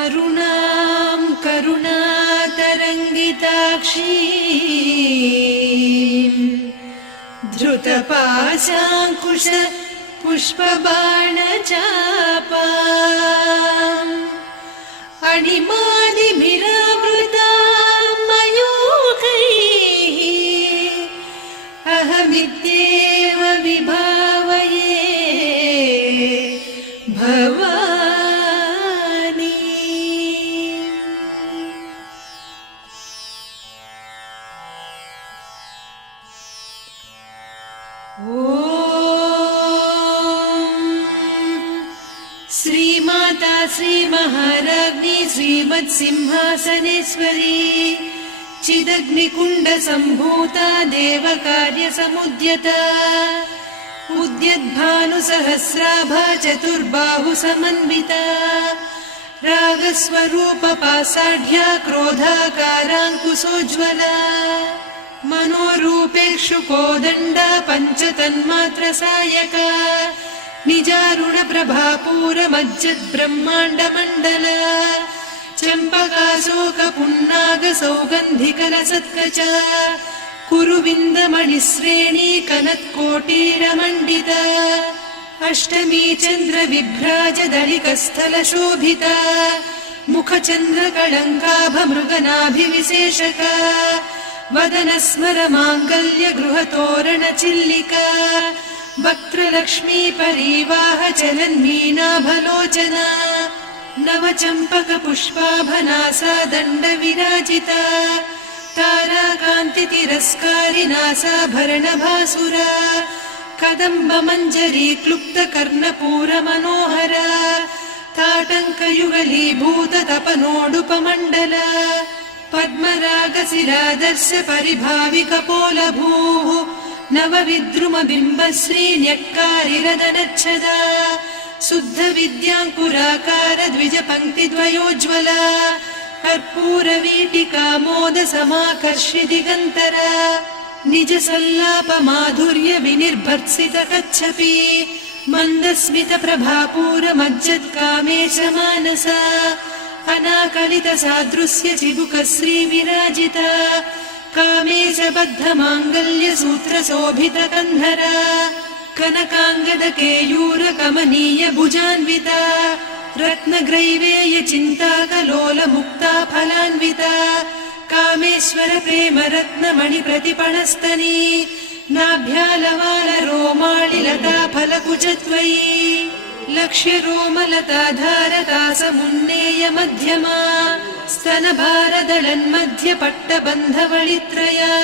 अरुणां करुणातरङ्गिताक्षीं धृतपाशाङ्कुश पुष्पबाणचापाम् अणिमादिभिरावृतां मयूखैः अहमित्येव विभावये भवानी। श्रीमाता श्रीमहाराज्ञी श्रीमत्सिंहासनेश्वरी चिदग्निकुण्डसम्भूता देवकार्यसमुद्यता उद्यद्भानुसहस्राभा चतुर्बाहुसमन्विता रागस्वरूपपासाढ्या क्रोधाकाराङ्कुशोज्ज्वला मनोरूपेक्षुकोदण्डा पञ्चतन्मात्रसायका निजारुणप्रभापूरमज्जद्ब्रह्माण्डमण्डला चम्पकाशोकपुन्नागसौगन्धिकलसत्कचा कुरुविन्दमणिश्रेणी कनत्कोटीरमण्डिता अष्टमी चन्द्रविभ्राजदलिकस्थलशोभिता मुखचन्द्रकळङ्काभमृगनाभिविशेषका वदनस्मरमाङ्गल्यगृहतोरणचिल्लिका वक्त्रलक्ष्मी परिवाह चलन्मीनाभलोचना नवचम्पकपुष्पाभनासा दण्डविराजिता ताराकान्तितिरस्कारिनासाभरणभासुरा कदम्बमञ्जरी क्लुप्तकर्णपूरमनोहरा ताटङ्कयुगलीभूततपनोडुपमण्डला पद्मरागशिरादर्श परिभाविकपोलभूः नवविद्रुमबिम्बश्रीन्यक्कारिरदनच्छदा शुद्धविद्याङ्कुराकार द्विजपङ्क्तिद्वयोज्ज्वला कर्पूरवीटिकामोदसमाकर्षि दिगन्तरा निजसल्लापमाधुर्य विनिर्भर्त्सितकच्छपि मन्दस्मितप्रभापूरमज्जत्कामेशमानसा अनाकलितसादृश्य चिबुकश्रीविराजिता कामेशबद्धमाङ्गल्यसूत्रशोभितकन्धरा कनकाङ्गदकेयूरकमनीय भुजान्विता रत्नग्रैवेयचिन्ताकलोलमुक्ता फलान्विता कामेश्वर प्रेमरत्नमणिप्रतिपणस्तनी नाभ्यालवालरोमाणिलता फलकुचत्वयी लक्ष्यरोमलताधारकासमुन्नेय मध्यमा स्तनभारदलन्मध्यपट्टबन्धवळित्रया